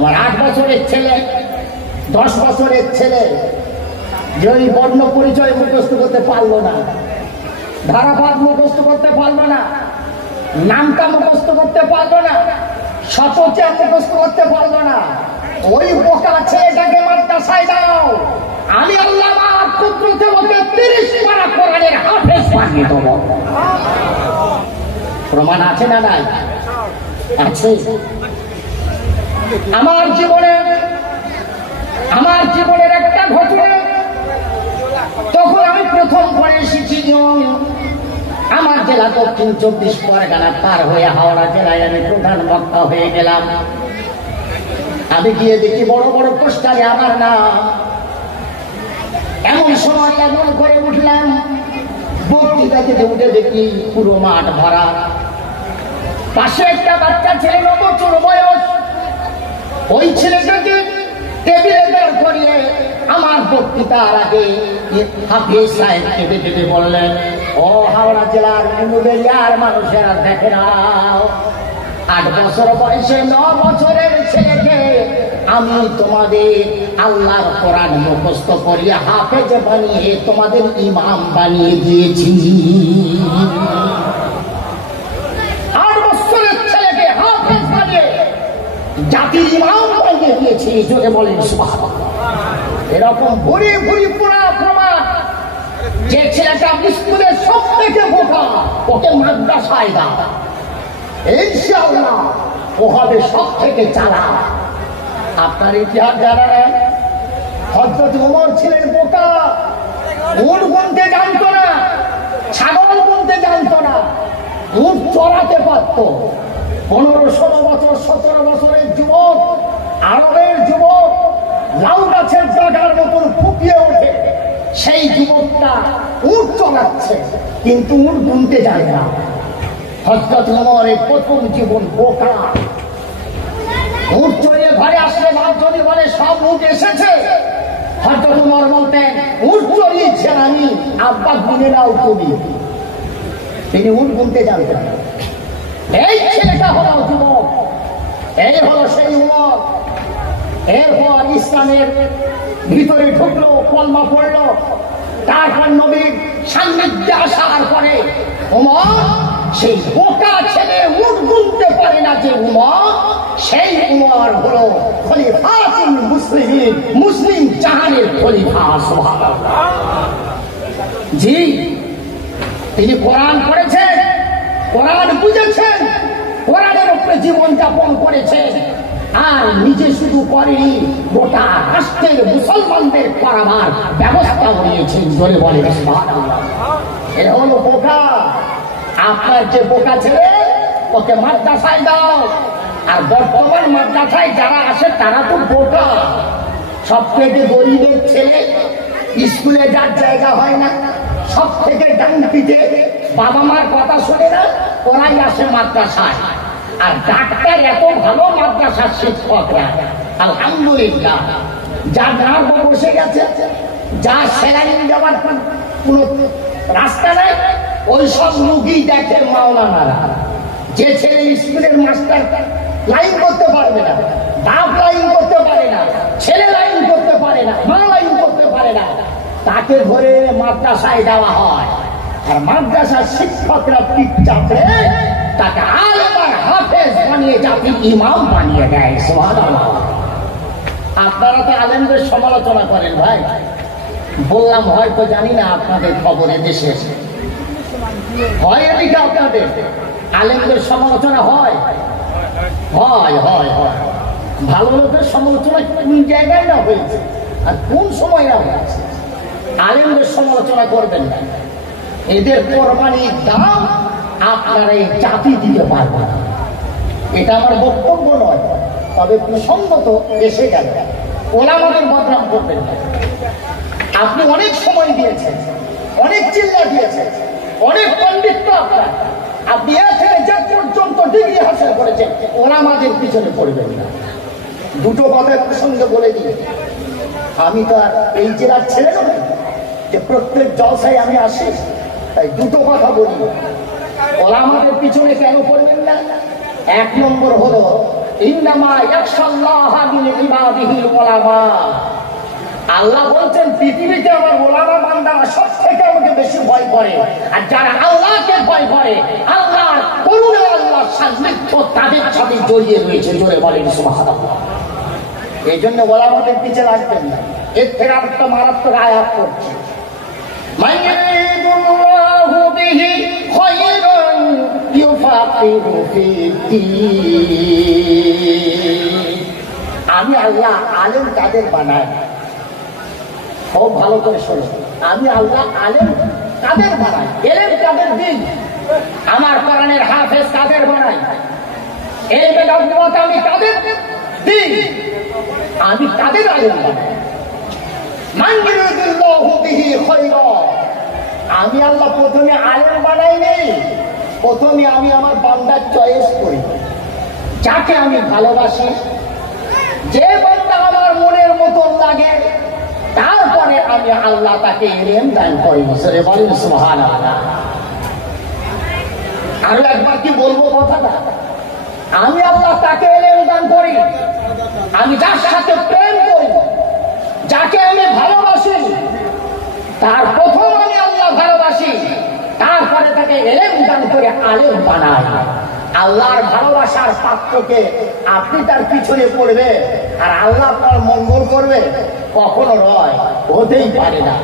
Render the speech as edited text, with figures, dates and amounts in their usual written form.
তোমার 8 বছরের ছেলে, 10 বছরের ছেলে যে ওই বর্ণ পরিচয় মুখস্থ করতে পারলো না, ধারাপাত মুখস্থ করতে পারলো না, নামটা মুখস্থ করতে পারলো না, শতচা মুখস্থ করতে পারলো না, ওই বোকা ছেলেটাকে মাদ্রাসায় দাও, আমি আল্লাহ কুদরতে ওকে 30 পারা কোরআনের হাফেজ বানিয়ে দেবো। প্রমাণ আছে না নাই? আছে। আমার জীবনের একটা ঘটনা, তখন আমি প্রথম পড়ে এসেছি। আমার জেলা দক্ষিণ 24 পরগনা পার হয়ে হাওড়া জেলায় আমি প্রধান বক্তা হয়ে গেলাম। আমি গিয়ে দেখি বড় বড় পোস্টারে আমার নাম। এমন সময় এমন করে উঠলাম, বক্তৃতাকে উঠে দেখি পুরো মাঠ ভরা। পাশে একটা বাচ্চা ছেলে, 9 বছর বয়স, ওই ছেলেটাকে টেবিলে দাঁড় করিয়ে আমার বক্তৃতার আগে হাফিজ সাহেব কেঁদে কেঁদে বললেন, ও হাওড়া জেলার মুনুবেলিয়ার মানুষেরা দেখে নাও, 8 বছর বয়সে 9 বছরের ছেলেকে আমি তোমাদের আল্লাহর কোরআন মুখস্থ করিয়ে হাফেজ বানিয়ে তোমাদের ইমাম বানিয়ে দিয়েছি। 8 বছরের ছেলেকে হাফেজ বানিয়ে জাতির ইমাম বানিয়ে দিয়েছি। জোরে বলেন সুবহানাল্লাহ। এরকম ভুরি ভুরি পুরা প্রমাণ। যে ছেলেটা স্কুলের সব থেকে বোকা, ওকে মাদ্রাসায় দাও, ইনশাআল্লাহ ও হবে সব থেকে চালাক। আপনার ইতিহাস জানা নেই? হযরত ওমর ছিলেন বোকা, উট গুনতে জানতো না, ছাগল গুনতে জানতো না, উট চড়াতে পারত। 15-16 বছর 17 বছরের যুবক, আরবের যুবক, লাউ গাছের জাগার মতন ফুপিয়ে ওঠে। সেই যুবকটা উট চড়াচ্ছে, কিন্তু উট গুনতে জানে না। হযরত ওমরের প্রথম জীবন বোকা। উট চড়িয়ে ঘরে আসলে বাপ যদি বলে সব উট এসেছে, হযরত ওমর বলতেন, উট চড়িয়েছেন আমি, আব্বা গুনে নাও তুমি। তিনি উট গুনতে জানতেন। এই ছেলেটা হলো যুবক, এই হলো সেই ওমর। এরপর ইসলামের ভিতরে ঢুকলো, কলমা পড়লো। তারপর নবীর সান্নিধ্যে আসার পরে ওমর সেই বোকা ছেলে উট গুনতে পারে না যে ওমর, সেই ওমর হলো খলিফাতুল মুসলিমিন, মুসলিম জাহানের খলিফা। সুবহানাল্লাহ। জি, তিনি কোরআন পড়েছেন, কোরআন বুঝেছেন, কোরআনের উপরে জীবন যাপন করেছেন, আর নিজে শুধু করেনি, গোটা রাষ্ট্রের মুসলমানদের করাবার ব্যবস্থা নিয়েছেন। জোরে বলে সুবহানাল্লাহ। এ হলো বোকা। আপনার যে বোকা ছেলে, ওকে মাদ্রাসায় দাও। আর বর্তমান মাদ্রাসায় যারা আসে তারা তো বোকা। সব থেকে গরিবের ছেলে, স্কুলে যার জায়গা হয় না, সব থেকে ডান পিঠে, বাবা মার কথা শুনে না, ওরাই আসে মাদ্রাসায়। আর ডাক্তার এত ভালো মাদ্রাসার শিক্ষকরা, আলহামদুলিল্লাহ। যার নার্ভ বসে গেছে, যা সেলাইন দেওয়ার কোন রাস্তা নাই, ওই সব রুগী দেখে মাওলানারা। যে ছেলে স্কুলের মাস্টার লাইন করতে পারবে না, বাপ লাইন করতে পারে না, ছেলে লাইন করতে পারে না, মা লাইন করতে পারে না, তাকে ধরে মাদ্রাসায় দেওয়া হয়। আর মাদ্রাসার শিক্ষকরা পিঠ চাপড়ে তাকে আলেম আর হাফেজ বানিয়ে জাতির ইমাম বানিয়ে দেয়। সুবহানাল্লাহ। আপনারা তো আলেমদের সমালোচনা করেন ভাই, বললাম হয়তো জানি না আপনাদের খবরে দেশে হয়, এদিকে আপনাদের আলেমদের সমালোচনা হয়। হয় হয় হয় ভালো লোকের সমালোচনা কোন জায়গায় না হয়েছে আর কোন সময় না হয়েছে। আলেমদের সমালোচনা করবেন না, এদের কোরবানির দাম আপনারা এই জাতি দিতে পারবেন না। এটা আমার বক্তব্য নয়, তবে প্রসঙ্গত এসে গেল, ওলামাদের বদনাম করবেন না। আপনি অনেক সময় দিয়েছেন, অনেক চিল্লা দিয়েছেন, অনেক পণ্ডিত্য আপনার, আপনি এ থেকে যে পর্যন্ত ডিগ্রি হাসিল করেছেন, ওলামাদের পিছনে পড়বেন না। দুটো কথার প্রসঙ্গে বলে দিই, আমি তো আর এই জেলার ছেলে নয় যে প্রত্যেক জলসায় আমি আসি, তাই দুটো কথা বলি। ওলামাদের পিছনে কেন পড়বেন না? 1 নম্বর হলো ইন্নামা ইয়াখশাল্লাহা মিন ইবাদিহিল উলামা। আল্লাহ বলছেন পৃথিবীতে আমার ওলামা বান্দারা সব থেকে আমাকে বেশি ভয় করে, আর যারা আল্লাহকে ভয় করে, আল্লাহর করুণা, আল্লাহর সান্নিধ্য তাদের সাথে জড়িয়ে রয়েছে। জোরে বলেন সুবহানাল্লাহ। এই জন্য ওলামাদের পিছে লাগবেন না। এর থেকে একটা মারাত্মক আয়াত করছে, মান ইউরিদুল্লাহু বিহি খায়রান ইউফাকিহু ফিদ্দীন। আমি আল্লাহ আলেম কাদের বানাই, খুব ভালো করে শোনো, আমি আল্লাহ আলেম কাদের বানাই, এলেম কাদের দিন, আমার কোরআনের হাফেজ কাদের বানাই, এলেমের অগ্রগতি আমি কাদের দিন, আমি কাদের আলেম বানাই। মান ইউরিদুল্লাহু বিহি খায়রা। আমি আল্লাহ প্রথমে আলেম বানাই নেই, প্রথমে আমি আমার বান্দার চয়েস করি, যাকে আমি ভালোবাসি, যে বান্দা আমার মনের মতন লাগে, তারপরে আমি আল্লাহ তাকে ইলম দান করি। সরে বলেন সুবহানাল্লাহ। আরো একবার কি বলবো কথাটা, আমি আল্লাহ তাকে ইলম দান করি, আমি যার সাথে প্রেম করি, যাকে আমি ভালোবাসি, তার প্রথম আমি আল্লাহ ভালোবাসি, তারপরে তাকে ইলম দান করে আলেম বানাই। আল্লাহর ভালোবাসার পাত্রকে আপনি তার পিছনে পড়বে আর আল্লাহ তার মঙ্গল করবে, কখনো নয়, হতেই পারে না।